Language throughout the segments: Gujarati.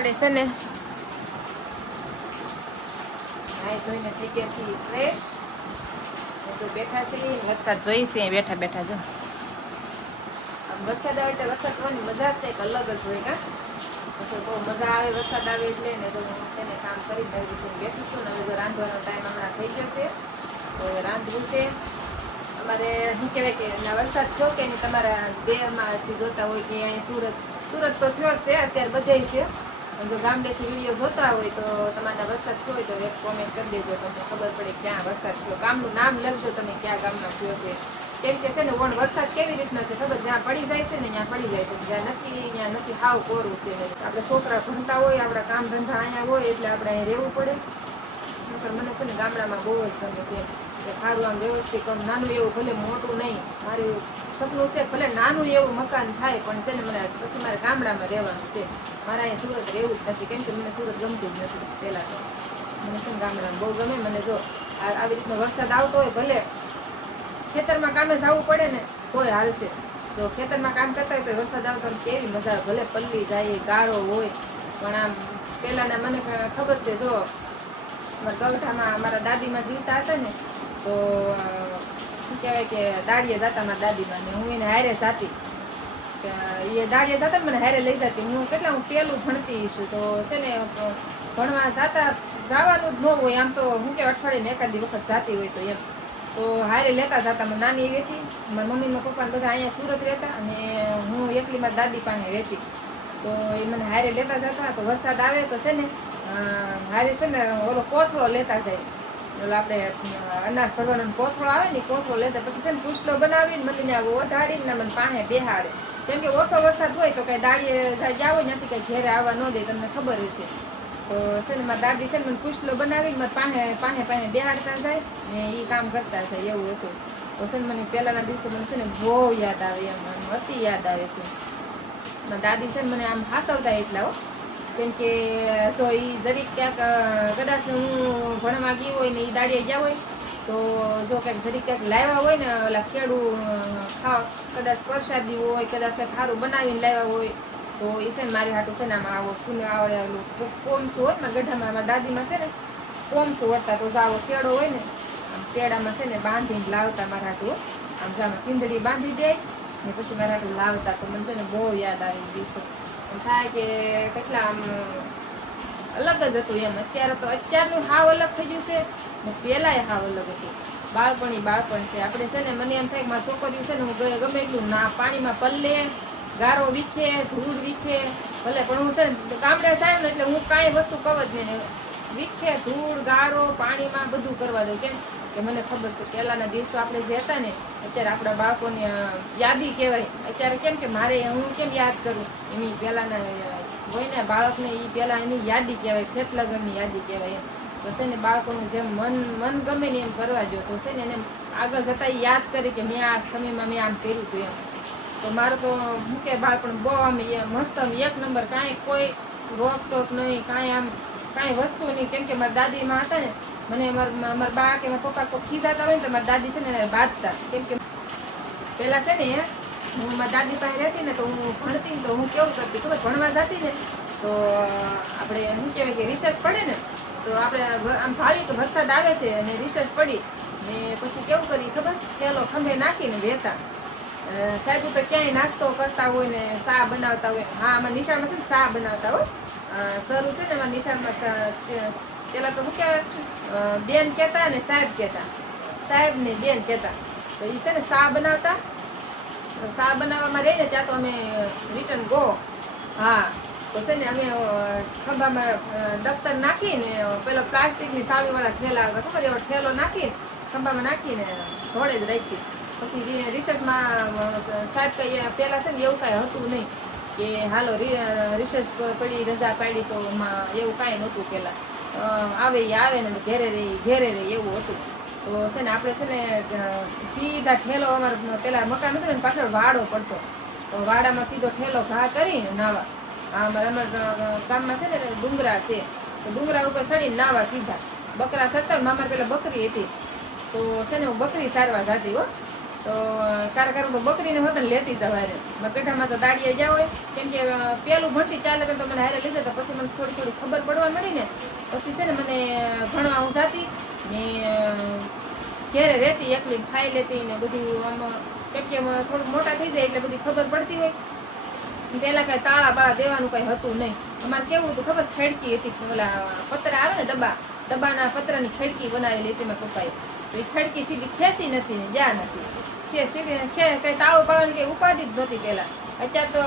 આપણે છે ને નાઈ ધોઈને થઈ ગયા છીએ ફ્રેશ. તો બેઠા છીએ વરસાદ જોઈશે બેઠા બેઠા જો આમ વરસાદ આવે એટલે વરસાદ થવાની મજા જ કંઈક અલગ જ હોય કા. પછી બહુ મજા આવે વરસાદ આવે એટલે ને તો હું છે ને કામ કરી બેઠું છું ને હવે જો રાંધવાનો ટાઈમ હમણાં થઈ જશે તો રાંધવું છે. અમારે શું કહેવાય કે વરસાદ છો કે નહીં તમારા દેહમાંથી જોતા હોય કે અહીં સુરત તો થયો જ છે અત્યારે બધે છે. જો ગામડેથી વિડીયો જોતા હોય તો તમારા વરસાદ થયો હોય તો એક કોમેન્ટ કરી દેજો તમને ખબર પડે ક્યાં વરસાદ થયો. ગામનું નામ લખજો તમે ક્યાં ગામમાં થયો છે. કેમ કે છે ને વણ વરસાદ કેવી રીતના છે ખબર, જ્યાં પડી જાય છે ને ત્યાં પડી જાય છે, જ્યાં નથી હાવ કોરું છે. આપણે છોકરા ભણતા હોય આપણા કામ ધંધા અહીંયા હોય એટલે આપણે અહીં રહેવું પડે. મને છે ને ગામડામાં બહુ જ ગમે છે કે સારું આમ વ્યવસ્થિત આમ નાનું એવું ભલે મોટું નહીં, મારું સપનું છે ભલે નાનું એવું મકાન થાય પણ છે ને મને પછી મારે ગામડામાં રહેવાનું છે. મારે અહીંયા સુરત રહેવું જ નથી કેમ કે મને સુરત ગમતું જ નથી. પહેલાં તો મને છે ને ગામડામાં બહુ ગમે. મને જો આવી રીતનો વરસાદ આવતો હોય ભલે ખેતરમાં કામે જવું પડે ને તોય હાલશે. તો ખેતરમાં કામ કરતા હોય તો વરસાદ આવતો કેવી મજા આવે. ભલે પલ્લી જાય ગારો હોય પણ આમ પહેલાંના મને ખબર છે જો ગલઠામાં અમારા દાદીમાં જીવતા હતા ને તો શું કહેવાય કે દાડીએ જતા મારા દાદીમાં ને હું એને હારે જાતી. એ દાડીએ જતા ને મને હારે લઈ જતી. હું પેલું ભણતી છું તો છે ને ભણવા જવાનું જ ન હોય આમ તો હું કે અઠવાડિયે એકાદી વખત જાતી હોય તો એમ તો હારે લેતા જતા. મારી નાની રહેતી, મારા મમ્મી પપ્પા બધા અહીંયા સુરત રહેતા અને હું એકલી મારી દાદી પાસે રહેતી. તો એ મને હારે લેતા જતા. તો વરસાદ આવે તો છે ને હારે છે ને ઓલો કોથળો લેતા જાય. ઓલો આપણે અનાજ ભરવાનો કોથળો આવે ને કોથળો લેતા પછી છે ને પૂછલો બનાવીને મને ઓઢાડીને મને પાસે બેહાડે. કેમ કે ઓછો વરસાદ હોય તો કઈ દાડીએ જ્યાં હોય ત્યાંથી કઈ ઘેરે આવવા ન દે, તમને ખબર હશે. તો છે ને મારી દાદી છે ને મને પૂછલો બનાવીને મારી પાસે બેહાડતા જાય ને એ કામ કરતા જાય એવું હતું. તો છે ને મને પહેલાના દિવસે મને છે ને બહુ યાદ આવે એમ અતિ યાદ આવે છે. મારી દાદી છે ને મને આમ હાસવતા એટલા હો. કેમ કે સો એ જરીક ક્યાંક કદાચ હું ભણવા ગઈ હોય ને એ દાડીએ ગયા હોય તો જો ક્યાંક જરીક ક્યાંક લાવ્યા હોય ને ઓલા ખેડૂ કદાચ પ્રસાદી હોય કદાચ કંઈક સારું બનાવીને લાવ્યા હોય તો એ છે ને મારી હાટું છે ને આમાં આવો આવેલું કોમસું હોય ને ગઢામાં મારા દાદીમાં છે ને કોમસું વળતા તો આવો શેડો હોય ને આમ શેડામાં છે ને બાંધીને લાવતા મારા હાટું. આમ જામાં સિંદડી બાંધી જાય ને પછી મારા હાટું લાવતા. તો મને છે ને બહુ યાદ આવી દિવસો થાય કે કેટલા આમ અલગ જ હતું એમ. અત્યારે તો અત્યારનું હાવ અલગ થઈ ગયું છે ને પહેલાંય હાવ અલગ હતું. બાળપણ છે આપણે છે ને મને એમ થાય કે મારી છોકરીઓ છે ને હું ગમે એટલું ના પાણીમાં પલ્લે ગારો વીખે ધૂળ વીખે ભલે પણ હું છે ને ગામડે થાય ને એટલે હું કાંઈ વસ્તુ કહું જ નહીં. વીખે ધૂળ ગારો પાણીમાં બધું કરવા દઉં. કેમ કે મને ખબર છે પહેલાંના દિવસો આપણે જે હતા ને અત્યારે આપણા બાળકોને યાદી કહેવાય. અત્યારે કેમ કે મારે હું કેમ યાદ કરું એની પહેલાંના હોય ને બાળકને એ પહેલાં એની યાદી કહેવાય, ખેત લગ્નની યાદી કહેવાય એમ. તો છે ને બાળકોનું જેમ મન ગમે ને એમ કરવા જો તો છે ને એને આગળ જતાં યાદ કરી કે મેં આ સમયમાં મેં આમ કર્યું હતું એમ. તો મારું તો શું કે બાળપણ બહુ આમ મસ્ત આમ એક નંબર. કાંઈ કોઈ રોકટોક નહીં કાંઈ વસ્તુ નહીં. કેમ કે મારા દાદીમાં હતા ને મને મારા બા કે મારા પપ્પા કોઈ ખીજાતા હોય ને તો મારી દાદી છે ને બાંધતા. કેમ કે પહેલાં છે ને હું મારી દાદી પાસે રહેતી ને તો હું ભણતી ને તો હું કેવું કરતી ખબર, ભણવા જતી ને તો આપણે શું કહેવાય કે રિસર્ચ પડે ને તો આપણે આમ ભાળી તો વરસાદ આવે છે અને રિસર્ચ પડી ને પછી કેવું કરી ખબર, થેલો ખંભે નાખીને રહેતા. સાહેબ તો ક્યાંય નાસ્તો કરતા હોય ને ચા બનાવતા હોય. હા અમારા નિશાળમાં છે ને ચા બનાવતા હોય. શરૂ છે ને અમારા નિશાળમાં પેલા તો શું કહેવાય બેન કહેતા ને સાહેબ કહેતા, સાહેબ ને બેન કહેતા. તો એ છે ને ચા બનાવતા. ચા બનાવવામાં રહીને ત્યાં તો અમે રિટર્ન ગો. હા તો છે ને અમે ખંભામાં દફતર નાખીને પેલો પ્લાસ્ટિકની સાવીવાળા ઠેલા આવતા ખબર એવો ઠેલો નાખીને ખંભામાં નાખીને ઘોડે જ રાખી. પછી રિસર્ચમાં સાહેબ કંઈ પહેલાં છે ને એવું કાંઈ હતું નહીં કે હાલો રિસર્ચ પડી રજા પાડી તો એવું કાંઈ નહોતું પહેલાં. આવે ને ઘેરે રહી એવું હતું. તો છે ને આપણે છે ને સીધા ઠેલો અમારે પેલા મકાન હતું ને પાછળ વાડો પડતો તો વાડામાં સીધો ઠેલો ઘા કરીને નાવા. અમારા ગામમાં છે ને ડુંગરા છે તો ડુંગરા ઉપર ચડીને નાવા સીધા. બકરા ચડતા મામારે પેલા બકરી હતી તો છે ને હું બકરી સારવા જતી હો. તો કારક તો બકરીને હોતા ને લેતી જવાય ગઢામાં તો દાડીએ જ્યાં હોય કેમ કે પેલું ભણતી ચાલે તો મને હારે લીધે તો પછી મને થોડી થોડી ખબર પડવા મળી ને પછી છે ને મને ભણવા હું જાતી ને ઘેરે રહેતી એકલી ખાઈ લેતી ને બધું આમ કેમ કે થોડું મોટા થઈ જાય એટલે બધી ખબર પડતી હોય. પેલા કઈ તાળા બાળા દેવાનું કઈ હતું નહીં. અમારે કેવું હતું ખબર, ખેડકી હતી, ઓલા પતરા આવે ને ડબ્બાના પતરાની ખેડકી બનાવેલી હતી મારા પપ્પાએ. તો એ ખેડકી સીધી ખેંચી નથી ને જ્યાં નથી કઈ તાળું પાડવાની કઈ ઉપાધિ જ નહોતી પેલા. અત્યારે તો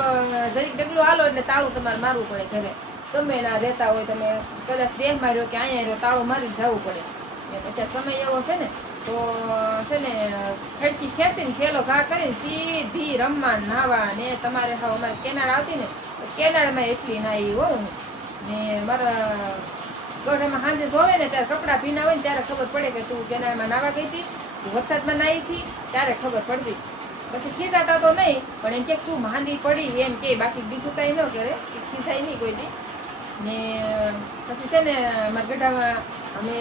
જરીક ડગલું હાલો એટલે તાળું તમારે મારવું પડે ઘરે. ગમે ના રહેતા હોય તમે કદાચ દેહ માર્યો કે અહીંયા રહ્યો તાળું મારી જવું પડે. અત્યારે સમય એવો છે ને તો છે ને ખેડકી ખેંચીને ખેલો ઘા કરીને સીધી રમવા નાહવા ને તમારે હા અમારે કેનાળ આવતી ને કેનાળમાં એટલી નાહી હોઉં ને મારા ગઢામાં સાંજે જોવે ને ત્યારે કપડાં ભીના હોય ને ત્યારે ખબર પડે કે તું કેનાળમાં નાહવા ગઈ હતી, વરસાદમાં નાહી હતી ત્યારે ખબર પડતી. પછી ખીજાતા તો નહીં પણ એમ કે તું માંદી પડી એમ કે, બાકી બીજું કાંઈ ન કરે, ખીજાય નહીં કોઈ દી. ને પછી છે ને મારા ગઢામાં અમે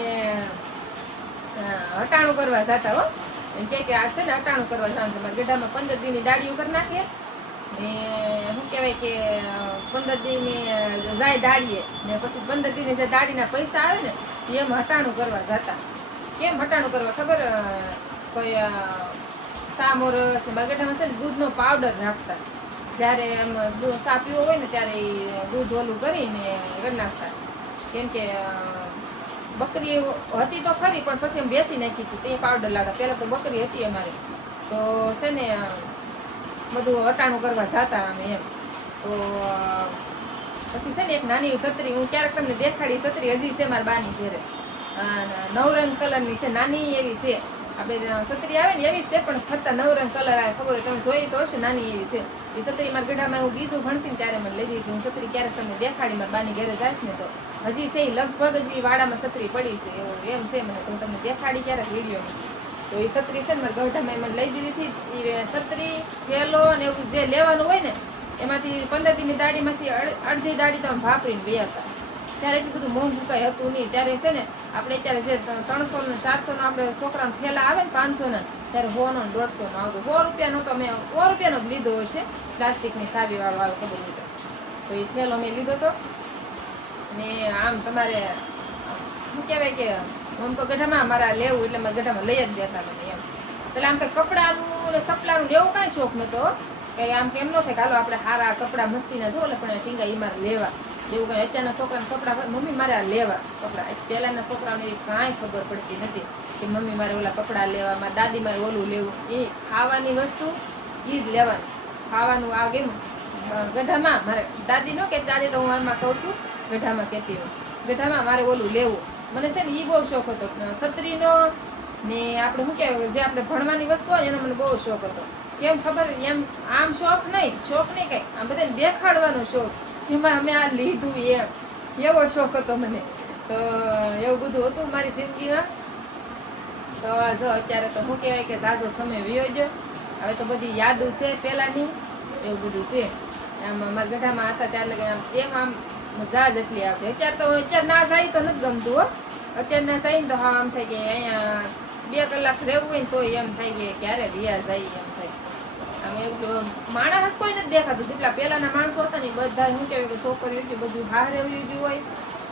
હટાણું કરવા જતા હો. એમ કે આ છે ને હટાણું કરવા જવાનું છે મારા ગઢામાં 15 દીની દાડીઓ કરી નાખીએ ને શું કહેવાય કે 15 દીની જાય દાડીએ ને પછી 15 દીની જે દાડીના પૈસા આવે ને એમ હટાણું કરવા જતા. કેમ હટાણું કરવા ખબર, કોઈ સામોરસ મારા ગઢામાં છે ને દૂધનો પાવડર નાખતા. જ્યારે એમ ચા પીવો હોય ને ત્યારે એ દૂધ ઓલું કરીને કરી નાખતા. કેમ કે બકરી હતી તો ખરી પણ પછી એમ બેસી નાખી હતી તે પાવડર લાગતા. પહેલાં તો બકરી હતી અમારી તો છે ને બધું હટાણું કરવા જતા અમે એમ. તો પછી છે ને એક નાની છત્રી હું ક્યારેક તમને દેખાડી, છત્રી હજી છે મારા બાની ઘરે, નવરંગ કલરની છે, નાની એવી છે. આપણે છત્રી આવે ને એવી છે પણ ફરતા નવરંગ કલર આવે, ખબર હોય તમે જોઈ તો હશે, નાની એવી છે. એ છત્રી મારા ગઢામાં હું બીજું ભણતી ને ત્યારે મને લઈ દીધી. હું છત્રી ક્યારેક તમને દેખાડી મારા બાની ઘરે જાય ને તો હજી છે લગભગ જ વાડામાં છત્રી પડી છે એવું એમ છે મને. તો હું તમને દેખાડી ક્યારેક વિડીયોમાં. તો એ છત્રી છે ને મારા ગઢામાં મને લઈ દીધી હતી. એ છત્રી થેલો ને એવું જે લેવાનું હોય ને એમાંથી 15 દીની દાડીમાંથી અડધી દાડી તો ભાપરીને બે હતા. ત્યારે એટલું બધું મોંઘું કંઈ હતું નહીં. ત્યારે છે ને આપણે અત્યારે જે 300 ને 700 નો આપણે છોકરાનો થેલા આવે ને 500 ના, ત્યારે 100 નો 150 નો આવતો. 100 રૂપિયાનો તો મેં 100 રૂપિયાનો જ લીધો હશે, પ્લાસ્ટિકની સાવી વાળો આવે ખબર નહીં. તો એ થેલો મેં લીધો હતો ને આમ તમારે શું કહેવાય કે આમ તો ગઢામાં મારા લેવું એટલે મારા ગઢામાં લઈ જ દેતા મને એમ. પેલા આમ કંઈ કપડાનું ને સપલાનું લેવું કાંઈ શોખ નહોતો કે આમ કેમ ન થાય કે હાલો આપણે સારા કપડાં મસ્તીના જો એટલે પણ ટીંગા એ મારે લેવા એવું કાંઈ. અત્યારના છોકરાના કપડાં મમ્મી મારે આ લેવા કપડાં. પહેલાંના છોકરાઓને એ કાંઈ ખબર પડતી નથી કે મમ્મી મારે ઓલા કપડાં લેવા, મારા દાદી મારે ઓલું લેવું. એ ખાવાની વસ્તુ એ જ લેવાની. ખાવાનું આ કેમ ગઢામાં મારે દાદી નો કે દાદી તો હું આમાં કહું છું, ગઢામાં કહેતી હોય ગઢામાં મારે ઓલું લેવું. મને છે ને એ બહુ શોખ હતો છત્રીનો ને આપણે શું કહેવાય જે આપણે ભણવાની વસ્તુ હોય એનો મને બહુ શોખ હતો. કેમ ખબર, એમ આમ શોખ નહીં કંઈ, આમ બધાને દેખાડવાનો શોખ. એમાં અમે આ લીધું એમ એવો શોખ હતો મને. તો એવું બધું હતું મારી જિંદગીમાં. તો જો અત્યારે તો શું કહેવાય કે ઝાઝો સમય વયો ગયો. હવે તો બધી યાદો છે પહેલાંની, એવું બધું છે. આમ અમારા ગઢામાં હતા ત્યારે એમ આમ મજા જ એટલી આવતી. અત્યારે ના જાય તો નથી ગમતું હો. અત્યારે ના જાય ને તો હા આમ થાય કે અહીંયા 2 કલાક રહેવું હોય ને તો એમ થાય કે ક્યારે રહ્યા જાય એમ થાય. આમ એવું માણસ કોઈ નથી દેખાતું. જેટલા પહેલાના માણસો હતા ને બધા શું કહેવાય કે છોકરીઓ કે બધું હારે વયું ગયું હોય,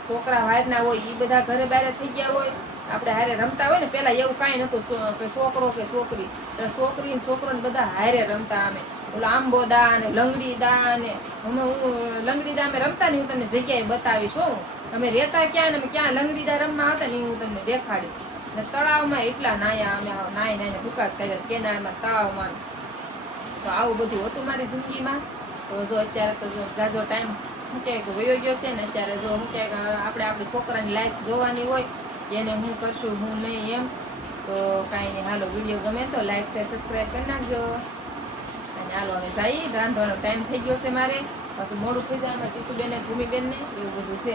છોકરા હારના હોય એ બધા ઘરે બહાર થઈ ગયા હોય. આપણે હારે રમતા હોય ને પહેલાં એવું કાંઈ નહોતું કે છોકરો કે છોકરી, છોકરી ને છોકરો ને બધા હારે રમતા. અમે ઓલા આંબોદા ને લંગડીદા ને અમે હું લંગડીદા અમે રમતા ને હું તમને જગ્યાએ બતાવીશ. હું અમે રહેતા ક્યાં ને અમે ક્યાં લંગડીદા રમવા આવતા ને હું તમને દેખાડીશ. ને તળાવમાં એટલા નાયા અમે નાઈને ભૂકાશ કર્યા કેનાળમાં તળાવમાં. તો આવું બધું હતું મારી જિંદગીમાં. તો જો અત્યારે તો જો જાજો ટાઈમ શું કહેવાય કે વયો ગયો છે ને અત્યારે જો શું કહેવાય આપણે આપણી છોકરાની લાઈફ જોવાની હોય એને હું કરશું હું નહીં એમ. તો કાંઈ નહીં, હાલો વિડીયો ગમે તો લાઈક શેર સબસ્ક્રાઈબ કરી નાખજો. અને હાલો હવે જઈ રાંધવાનો ટાઈમ થઈ ગયો છે મારે, પાછું મોડું થઈ જાય. ટીસુબેન ભૂમિબેનને એવું બધું છે.